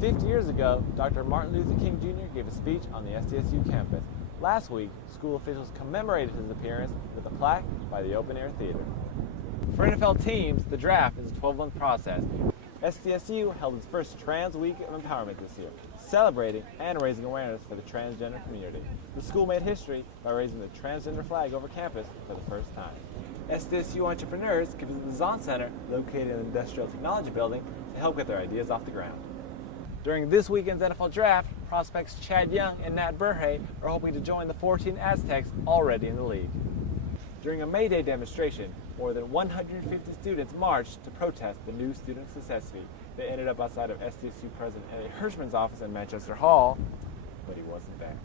50 years ago, Dr. Martin Luther King Jr. gave a speech on the SDSU campus. Last week, school officials commemorated his appearance with a plaque by the Open Air Theater. For NFL teams, the draft is a 12-month process. SDSU held its first Trans Week of Empowerment this year, celebrating and raising awareness for the transgender community. The school made history by raising the transgender flag over campus for the first time. SDSU entrepreneurs can visit the Zahn Center, located in the Industrial Technology Building, to help get their ideas off the ground. During this weekend's NFL Draft, prospects Chad Young and Nat Burhay are hoping to join the 14 Aztecs already in the league. During a May Day demonstration, more than 150 students marched to protest the new student success fee. They ended up outside of SDSU President Eddie Hirschman's office in Manchester Hall, but he wasn't there.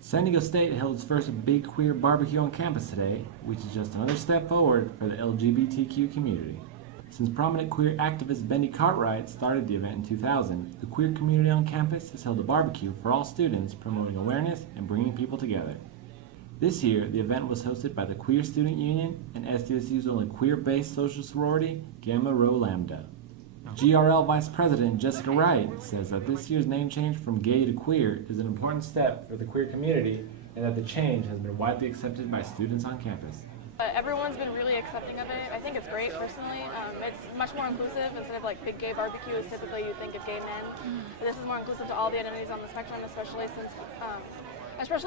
San Diego State held its first big queer barbecue on campus today, which is just another step forward for the LGBTQ community. Since prominent queer activist Bendy Cartwright started the event in 2000, the queer community on campus has held a barbecue for all students, promoting awareness and bringing people together. This year, the event was hosted by the Queer Student Union and SDSU's only queer-based social sorority, Gamma Rho Lambda. GRL Vice President Jessica Wright says that this year's name change from gay to queer is an important step for the queer community and that the change has been widely accepted by students on campus. Everyone's been really accepting of it. I think it's great personally. It's much more inclusive. Instead of like big gay barbecues, typically you think of gay men. But this is more inclusive to all the identities on the spectrum, especially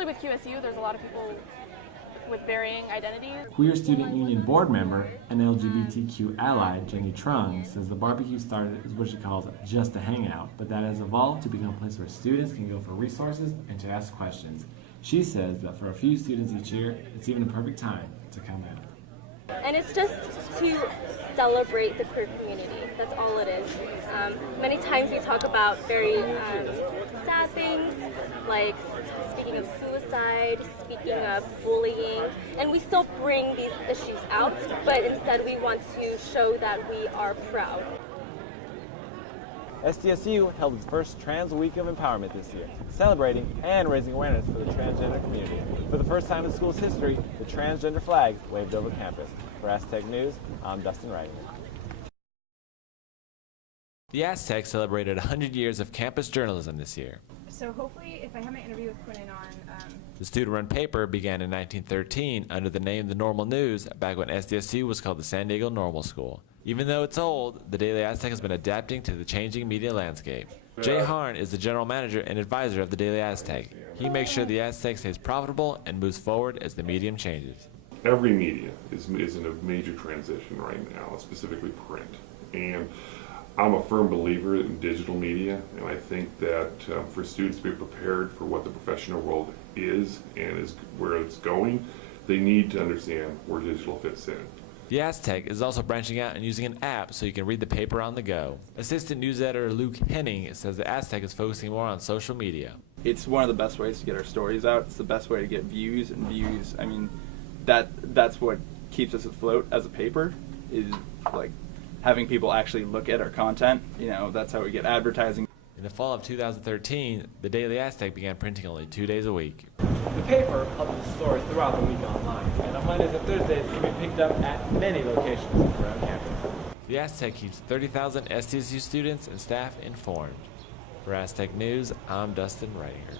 with QSU, there's a lot of people with varying identities. Queer Student Union board member and LGBTQ ally Jenny Trung says the barbecue started as what she calls just a hangout, but that has evolved to become a place where students can go for resources and to ask questions. She says that for a few students each year, it's even a perfect time to come in. And it's just to celebrate the queer community. That's all it is. Many times we talk about very sad things, like speaking of suicide, speaking of bullying, and we still bring these issues out, but instead we want to show that we are proud. SDSU held its first Trans Week of Empowerment this year, celebrating and raising awareness for the transgender community. For the first time in the school's history, the transgender flag waved over campus. For Aztec News, I'm Dustin Wright. The Aztecs celebrated 100 years of campus journalism this year. So hopefully, if I have my interview with Quinnen on... The student-run paper began in 1913 under the name The Normal News, back when SDSU was called the San Diego Normal School. Even though it's old, the Daily Aztec has been adapting to the changing media landscape. Jay Harn is the general manager and advisor of the Daily Aztec. He makes sure the Aztec stays profitable and moves forward as the medium changes. Every media is in a major transition right now, specifically print. And I'm a firm believer in digital media, and I think that for students to be prepared for what the professional world is and is where it's going, they need to understand where digital fits in. The Aztec is also branching out and using an app so you can read the paper on the go. Assistant news editor Luke Henning says the Aztec is focusing more on social media. It's one of the best ways to get our stories out. It's the best way to get views, and views, I mean, that's what keeps us afloat as a paper, is like having people actually look at our content. You know, that's how we get advertising. In the fall of 2013, the Daily Aztec began printing only 2 days a week. The paper publishes stories throughout the week online, and on Mondays and Thursdays it can be picked up at many locations around campus. The Aztec keeps 30,000 SDSU students and staff informed. For Aztec News, I'm Dustin Reitinger.